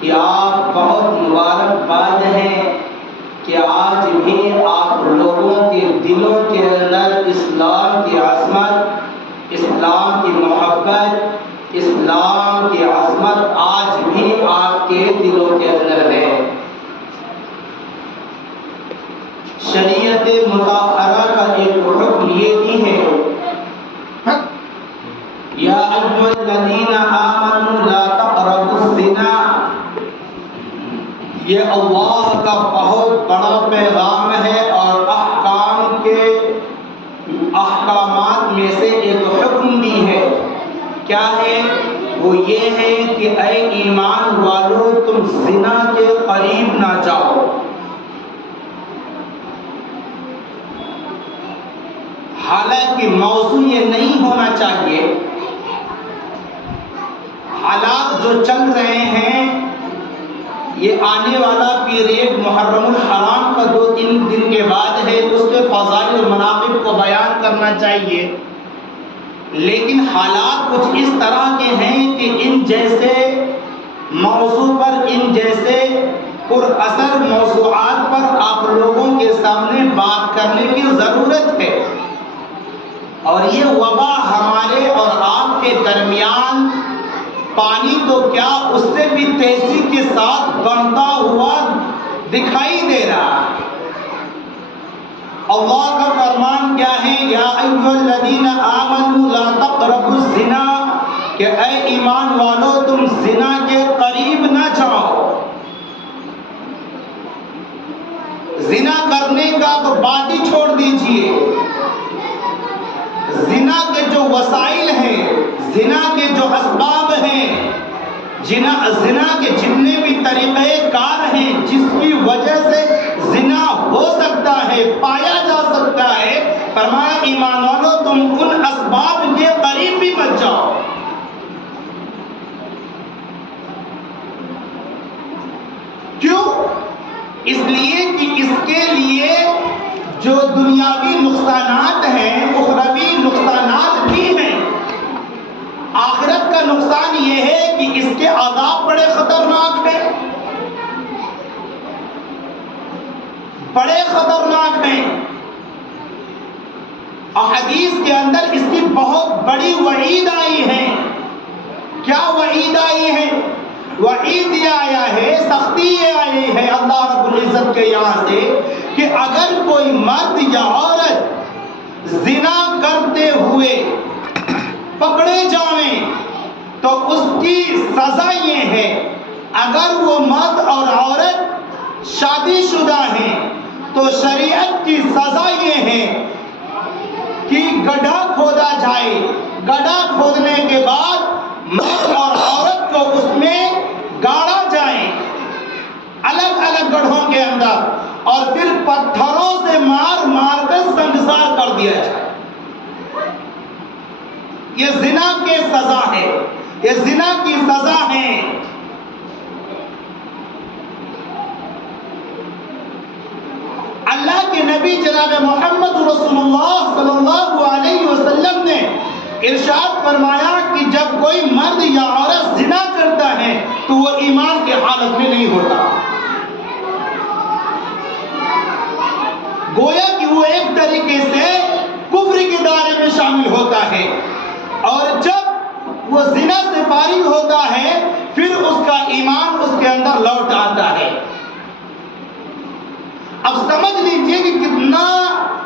کہ آپ بہت مبارکباد ہیں کہ آج بھی آپ لوگوں کے دلوں کے اندر اسلام کی عظمت، اسلام کی محبت، اسلام کی عظمت آج بھی آپ کے دلوں کے اندر ہے۔ شریعت مطہرہ کا ایک حکم یہ بھی ہے، یا ایھا الذین آمنوا لا تقربوا الزنا۔ یہ اللہ کا بہت بڑا پیغام ہے اور احکامات میں سے ایک حکم بھی ہے۔ کیا ہے؟ وہ یہ ہے کہ اے ایمان والو، تم زنا کے قریب نہ جاؤ۔ حالانکہ موضوع یہ نہیں ہونا چاہیے، حالات جو چل رہے ہیں، یہ آنے والا پیریڈ محرم الحرام کا 2-3 دن کے بعد ہے، اس کے فضائل و مناقب کو بیان کرنا چاہیے، لیکن حالات کچھ اس طرح کے ہیں کہ ان جیسے موضوع پر، ان جیسے پر اثر موضوعات پر آپ لوگوں کے سامنے بات کرنے کی ضرورت ہے۔ اور یہ وبا ہمارے اور آپ کے درمیان پانی تو کیا، اس سے بھی تیزی کے ساتھ بڑھتا ہوا دکھائی دے رہا ہے۔ اللہ کا فرمان کیا ہے؟ یا ایھا الذین آمنوا لا تقربوا الزنا، کہ اے ایمان والو تم زنا کے قریب نہ جاؤ۔ زنا کرنے کا تو بات ہی چھوڑ دیجئے، زنا کے جو وسائل ہیں، زنا کے جو اسباب ہیں، زنا کے جتنے بھی طریقے کار ہیں جس کی وجہ سے زنا ہو سکتا ہے، پایا جا سکتا ہے، فرمایا ایمان والو تم ان اسباب کے قریب بھی مت جاؤ۔ کیوں؟ اس لیے کہ اس کے لیے جو دنیاوی نقصانات ہیں، اخروی نقصانات بھی ہیں۔ آخرت کا نقصان یہ ہے کہ اس کے عذاب بڑے خطرناک ہیں، بڑے خطرناک ہیں۔ احادیث کے اندر اس کی بہت بڑی وعید آئی ہے۔ کیا وعید آئی ہے؟ وعید یہ آیا ہے، سختی یہ آئی ہے اللہ رب العزت کے یہاں سے کہ اگر کوئی مرد یا عورت زنا کرتے ہوئے پکڑے جائیں تو اس کی سزا یہ ہے، اگر وہ مرد اور عورت شادی شدہ ہیں تو شریعت کی سزا یہ ہے کہ گڈھا کھودا جائے، گڈھا کھودنے کے بعد مرد اور عورت کو اس میں گاڑا جائے الگ الگ گڑھوں کے اندر، اور پھر پتھروں سے مار مار کر سنگسار کر دیا جائے۔ یہ زنا کی سزا ہے، یہ زنا کی سزا ہے۔ اللہ کے نبی جناب محمد رسول اللہ صلی اللہ علیہ وسلم نے ارشاد فرمایا کہ جب کوئی مرد یا عورت زنا کرتا ہے تو وہ ایمان کی حالت میں نہیں ہوتا، گویا کہ وہ ایک طریقے سے کفر کے دائرے میں شامل ہوتا ہے، اور جب وہ زنا سے فارغ ہوتا ہے پھر اس کا ایمان اس کے اندر لوٹ آتا ہے۔ اب سمجھ لیجئے کہ کتنا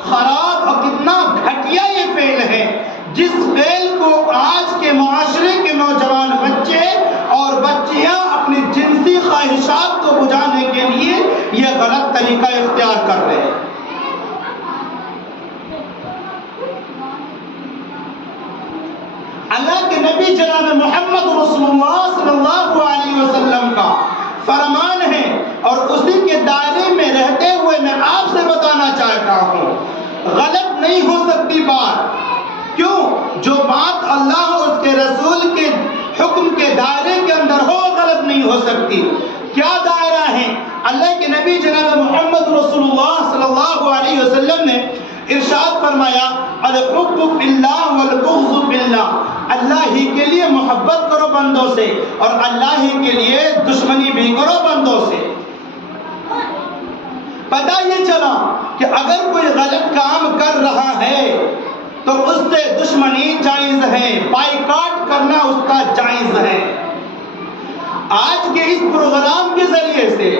خراب اور کتنا گھٹیا یہ فعل ہے، جس فعل کو آج کے معاشرے کے نوجوان بچے اور بچیاں اپنی جنسی خواہشات کو بجھانے کے لیے یہ غلط طریقہ اختیار کر رہے ہیں۔ اللہ کے نبی جناب محمد رسول اللہ صلی اللہ علیہ وسلم کا فرمان ہے، اور اسی کے دائرے میں رہتے ہوئے میں آپ سے بتانا چاہتا ہوں، غلط نہیں ہو سکتی بات۔ کیوں؟ جو بات اللہ اور اس کے رسول کے حکم کے دائرے کے اندر ہو، غلط نہیں ہو سکتی۔ کیا دائرہ ہے؟ اللہ کے نبی جناب محمد رسول اللہ صلی اللہ علیہ وسلم نے ارشاد فرمایا الحب فی اللہ والبغض فی اللہ، اللہ ہی کے لیے محبت کرو بندوں سے اور اللہ ہی کے لیے دشمنی بھی کرو بندوں سے۔ پتہ یہ چلا کہ اگر کوئی غلط کام کر رہا ہے تو اس سے دشمنی جائز ہے، بائیکاٹ کرنا اس کا جائز ہے۔ آج کے اس پروگرام کے ذریعے سے،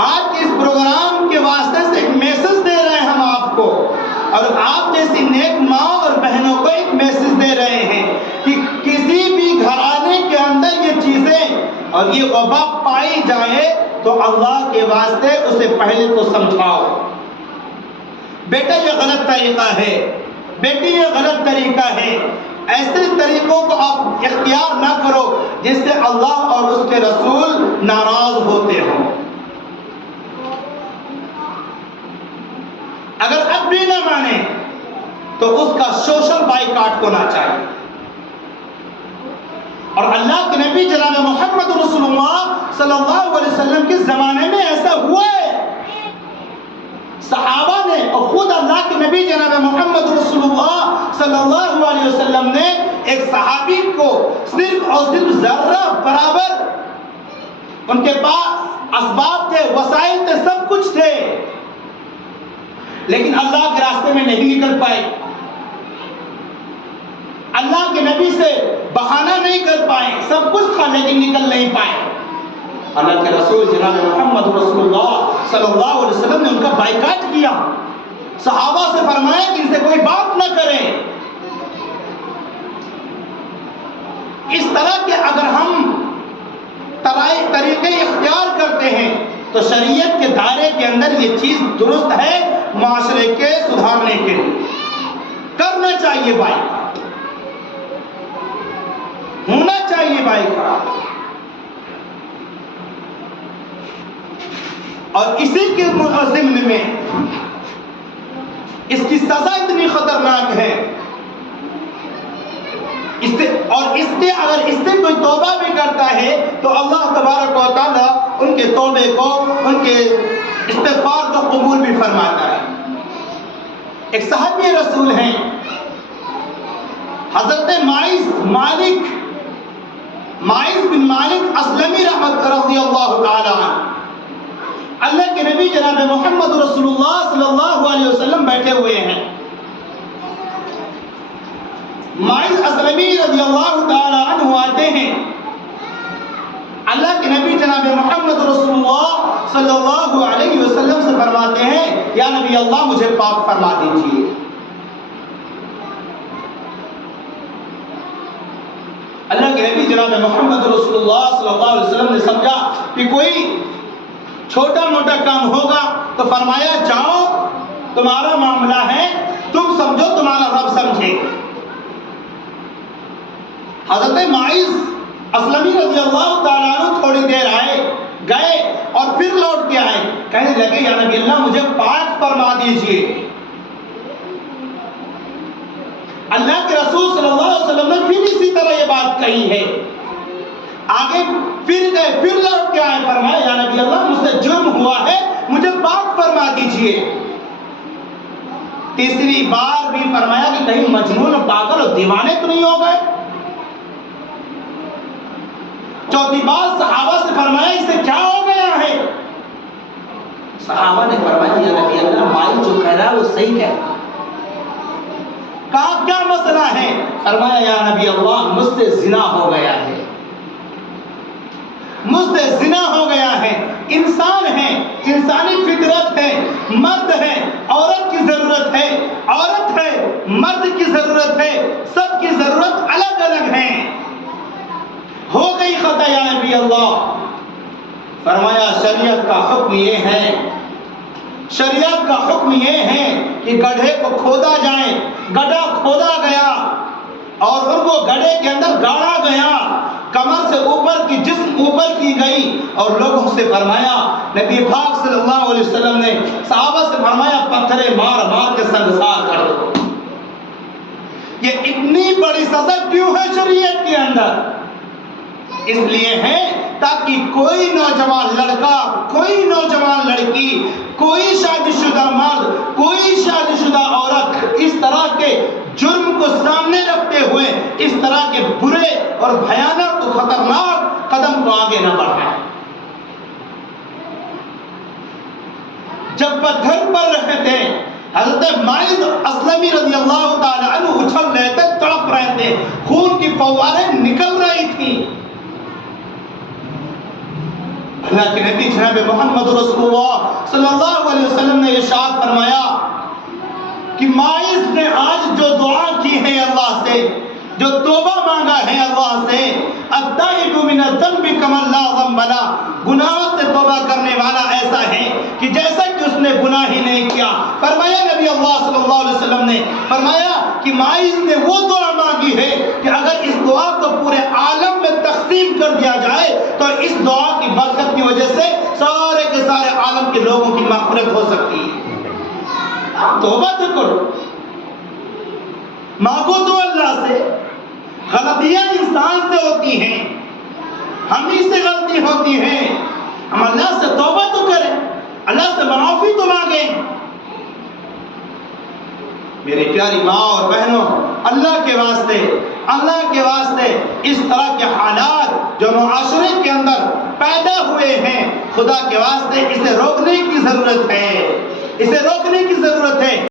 آج کے اس پروگرام کے واسطے سے ایک میسج دے رہے ہیں ہم آپ کو، اور آپ جیسی نیک ماں اور بہنوں کو ایک میسج دے رہے ہیں کہ کسی بھی گھرانے کے اندر یہ چیزیں اور یہ وبا پائی جائے تو اللہ کے واسطے اسے پہلے تو سمجھاؤ، بیٹا یہ غلط طریقہ ہے، بیٹی یہ غلط طریقہ ہے۔ ایسے طریقوں کو آپ اختیار نہ کرو جس سے اللہ اور اس کے رسول ناراض ہوتے ہوں۔ اگر اب بھی نہ مانے تو اس کا سوشل بائیکاٹ ہونا چاہیے۔ اور اللہ کے نبی جناب محمد رسول اللہ صلی اللہ علیہ وسلم کے زمانے میں ایسا ہوا ہے، صحابہ نے اور خود اللہ کے نبی جناب محمد رسول اللہ صلی اللہ علیہ وسلم نے ایک صحابی کو صرف اور صرف ذرہ برابر ان کے پاس اسباب تھے، وسائل تھے، سب کچھ تھے، لیکن اللہ کے راستے میں نہیں نکل پائے، اللہ کے نبی سے بہانہ نہیں کر پائے، سب کچھ تھا لیکن نکل نہیں پائے۔ اللہ کے رسول جناب محمد رسول اللہ صلی اللہ علیہ وسلم نے ان کا بائیکاٹ کیا، صحابہ سے فرمایا کہ ان سے کوئی بات نہ کریں۔ اس طرح کے اگر ہم طریقے اختیار کرتے ہیں تو شریعت کے دائرے کے اندر یہ چیز درست ہے، معاشرے کے سدھارنے کے لیے کرنا چاہیے، بائیکاٹ ہونا چاہیے، بائیکاٹ۔ اور اسی کے ضمن میں اس کی سزا اتنی خطرناک ہے، اگر اس سے کوئی توبہ بھی کرتا ہے تو اللہ تبارک و تعالی ان کے توبے کو، ان کے استغفار کو قبول بھی فرماتا ہے۔ ایک صحابی رسول ہیں حضرت ماعز بن مالک اسلمی رحمت رضی اللہ تعالی عنہ، اللہ کے نبی جناب محمد رسول اللہ صلی اللہ علیہ وسلم بیٹھے ہوئے ہیں، ماعز اسلمی رضی اللہ تعالی عنہ آتے ہیں، اللہ کے نبی جناب محمد رسول اللہ صلی اللہ علیہ وسلم سے فرماتے ہیں یا نبی اللہ مجھے پاک فرما دیجیے۔ اللہ کے نبی جناب محمد رسول اللہ صلی اللہ علیہ وسلم نے سمجھا کہ کوئی چھوٹا موٹا کام ہوگا تو فرمایا جاؤ تمہارا معاملہ ہے، تم سمجھو تمہارا رب سمجھے۔ حضرت ماعز اسلمی رضی اللہ تعالیٰ عنہ تھوڑی دیر گئے اور پھر لوٹ کے آئے، کہنے لگے یا نبی اللہ مجھے پاک فرما دیجئے۔ اللہ کے رسول صلی اللہ علیہ وسلم نے پھر اسی طرح یہ بات کہی ہے، آگے پھر گئے، پھر لوٹ کے آئے، فرمایا یا نبی اللہ مجھ سے جرم ہوا ہے، مجھے پاک فرما دیجئے۔ تیسری بار بھی فرمایا کہ کہیں مجنون پاگل اور دیوانے تو نہیں ہو گئے۔ چوتھی بار صحابہ سے فرمایا اس سے کیا ہو گیا ہے؟ صحابہ نے فرمایا یا نبی اللہ مائی جو کہہ رہا ہے وہ صحیح کہہ رہا ہے۔ کہا کیا مسئلہ ہے؟ فرمایا یا نبی اللہ مجھ سے زنا ہو گیا ہے، مجھ سے زنا ہو گیا ہے۔ انسان ہے، انسانی فطرت ہے، مرد ہے، عورت کی ضرورت ہے، عورت ہے، مرد کی ضرورت ہے، سب کی ضرورت الگ الگ ہے، ہو گئی خطا یا نبی اللہ۔ فرمایا شریعت کا حکم یہ ہے، شریعت کا حکم یہ ہے کہ گڑھے کو کھودا جائے، گڑھا کھودا گیا اور ان کو گڑھے کے اندر گاڑا گیا، کمر سے اوپر کی جسم اوپر کی گئی، اور لوگوں سے فرمایا، نبی پاک صلی اللہ علیہ وسلم نے صحابہ سے فرمایا پتھرے مار مار کے سنگسار کر دو۔ یہ اتنی بڑی سزا کیوں ہے شریعت کے اندر؟ اس لیے ہے تاکہ کوئی نوجوان لڑکا، کوئی نوجوان لڑکی، کوئی شادی شدہ مرد، کوئی شادی شدہ عورت اور بھیانک و خطرناک قدم کو آگے نہ بڑھائے۔ جب پتھر پر رہے تھے حضرت ماعز اسلمی رضی اللہ تعالی عنہ اچھل رہے تھے، تڑپ رہے تھے، خون کی فواریں نکل رہی تھی۔ اللہ کے نبی جناب محمد رسول اللہ صلی اللہ علیہ وسلم نے ارشاد فرمایا کہ ماعز نے آج جو دعا کی ہے اللہ سے، جو توبہ مانگا ہے اللہ سے، التائب من الذنب کمن لا ذنب له، گناہ سے توبہ کرنے والا ایسا ہے کہ جیسا کہ اس نے گناہ ہی نہیں کیا۔ فرمایا نبی اللہ صلی اللہ علیہ وسلم نے فرمایا کہ ماعز نے وہ دعا مانگی ہے کہ اگر اس دعا کو پورے عالم میں تقسیم کر دیا جائے تو اس دعا کی برکت کی وجہ سے سارے کے سارے عالم کے لوگوں کی مغفرت ہو سکتی ہے۔ توبہ تو کرو، مانگو تو اللہ سے۔ غلطیاں انسان سے ہوتی ہیں، ہم ہی سے غلطی ہوتی ہے، ہم اللہ سے توبہ تو کریں، اللہ سے معافی تو مانگیں۔ میری پیاری ماں اور بہنوں، اللہ کے واسطے اس طرح کے حالات جو معاشرے کے اندر پیدا ہوئے ہیں، خدا کے واسطے اسے روکنے کی ضرورت ہے، اسے روکنے کی ضرورت ہے۔